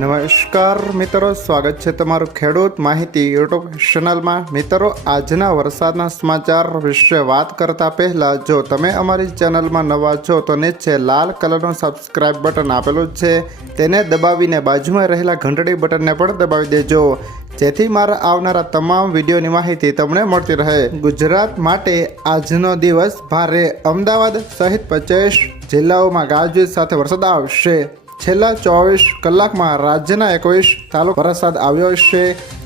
નમસ્કાર મિત્રો, સ્વાગત છે તમારું ખેડૂત માહિતી યુટ્યુબ ચેનલમાં. મિત્રો, આજના વરસાદના સમાચાર વિશે વાત કરતા પહેલા, જો તમે અમારી ચેનલમાં નવા છો, તો નીચે લાલ કલરનું સબસ્ક્રાઇબ બટન આપેલું છે. તેને દબાવીને બાજુમાં રહેલા ઘંટડી બટનને પણ દબાવી દેજો. જેથી મારા આવનારા તમામ વિડીયોની માહિતી તમને મળતી રહે. ગુજરાત માટે આજનો દિવસ ભારે અમદાવાદ સહિત પચીસ જિલ્લાઓમાં ગાજવીજ સાથે વરસાદ આવશે. છેલ્લા ચોવીસ કલાકમાં રાજ્યના એકવીસ તાલુકા વરસાદ આવ્યો છે.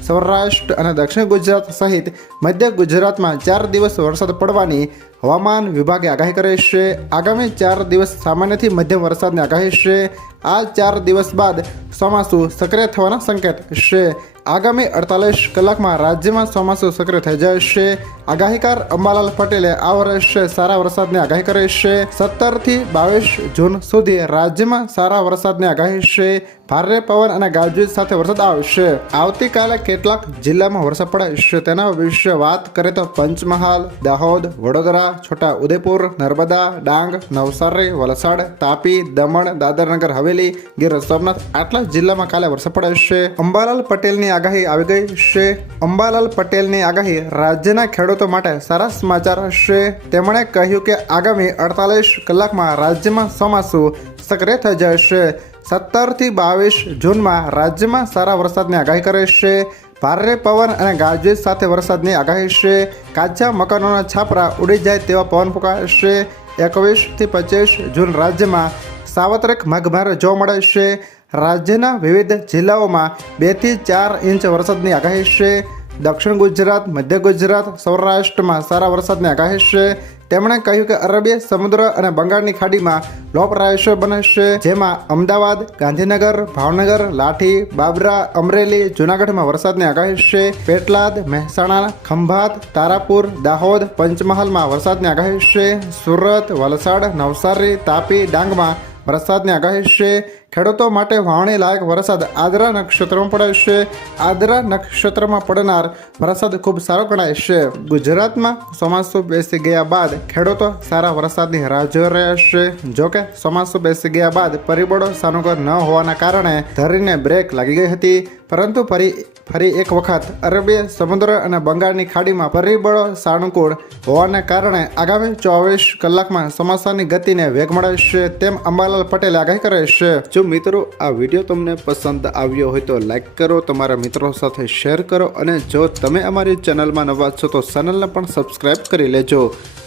સૌરાષ્ટ્ર અને દક્ષિણ ગુજરાત સહિત મધ્ય ગુજરાતમાં ચાર દિવસ વરસાદ પડવાની હવામાન વિભાગે આગાહી કરી છે. આગામી ચાર દિવસ સામાન્યથી મધ્યમ વરસાદની આગાહી છે. આ ચાર દિવસ બાદ ચોમાસું સક્રિય થવાના સંકેત છે. આગામી અડતાલીસ કલાકમાં રાજ્યમાં ચોમાસું સક્રિય થઈ જશે. આગાહીકાર અંબાલાલ પટેલે આ વર્ષે સારા વરસાદની આગાહી કરી છે. સત્તરથી બાવીસ જૂન સુધી રાજ્યમાં સારા વરસાદની આગાહી છે. ભારે પવન અને ગાજવીજ સાથે વરસાદ આવશે. આવતીકાલે કેટલાક જિલ્લામાં વરસાદ પડશે તેના વિશે વાત કરીએ તો પંચમહાલ, દાહોદ, વડોદરા છોટા ઉદેપુર નર્મદા, ડાંગ, નવસારી, વલસાડ, તાપી, દમણ, દાદરનગર, હવેલી, ગીર સોમનાથ આટલા જિલ્લામાં કાલે વરસાદ પડશે અંબાલાલ પટેલની આગાહી આવી ગઈ છે. અંબાલાલ પટેલની આગાહી રાજ્યના ખેડૂતો માટે સારા સમાચાર હશે. તેમણે કહ્યું કે આગામી અડતાલીસ કલાકમાં રાજ્યમાં ચોમાસું સક્રિય થઈ જશે. સત્તરથી બાવીસ જૂનમાં રાજ્યમાં સારા વરસાદની આગાહી કરે છે. ભારે પવન અને ગાજવીજ સાથે વરસાદની આગાહી છે. કાચા મકાનોના છાપરા ઉડી જાય તેવા પવન ફૂંકાશે. એકવીસથી પચીસ જૂન રાજ્યમાં સાવત્રિક મગભાર જોવા મળે છે. રાજ્યના વિવિધ જિલ્લાઓમાં બેથી ચાર ઇંચ વરસાદની આગાહી છે. દક્ષિણ ગુજરાત, મધ્ય ગુજરાત, સૌરાષ્ટ્રમાં સારા વરસાદની આગાહી છે. તેમણે કહ્યું કે અરબી, સમુદ્ર અને બંગાળની ખાડીમાં લો પ્રેશર બનશે. જેમાં અમદાવાદ, ગાંધીનગર, ભાવનગર, લાઠી, બાબરા, અમરેલી, જૂનાગઢમાં વરસાદની આગાહી છે. પેટલાદ, મહેસાણા, ખંભાત, તારાપુર, દાહોદ, પંચમહાલમાં વરસાદની આગાહી છે. સુરત, વલસાડ, નવસારી, તાપી, ડાંગમાં વરસાદની આગાહી છે. ખેડૂતો માટે વાવણી લાયક વરસાદ આદરા નક્ષત્રમાં પડે છે. આદરા નક્ષત્રમાં પડનાર વરસાદ ખૂબ સારો ગણાય છે. ગુજરાતમાં ચોમાસું બેસી ગયા બાદ ખેડૂતો સારા વરસાદની રાહ જોઈ રહ્યા છે. જોકે ચોમાસું બેસી ગયા બાદ પરિબળો સાનુકૂળ ન હોવાના કારણે ધરીને બ્રેક લાગી ગઈ હતી. પરંતુ ફરી ફરી એક વખત અરબી સમુદ્ર અને બંગાળની ખાડીમાં પરિબળો સાનુકૂળ હોવાને કારણે આગામી ચોવીસ કલાકમાં ચોમાસાની ગતિને વેગ મળે છે તેમ અંબાલાલ પટેલે આગાહી કરે છે. જો મિત્રો આ વીડિયો તમને પસંદ આવ્યો હોય તો લાઇક કરો, તમારા મિત્રો સાથે શેર કરો અને જો તમે અમારી ચેનલમાં નવા છો તો ચેનલને પણ સબસ્ક્રાઈબ કરી લેજો.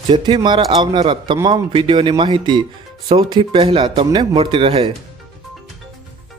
જેથી મારા આવનારા તમામ વિડીયોની માહિતી સૌથી પહેલાં તમને મળતી રહે.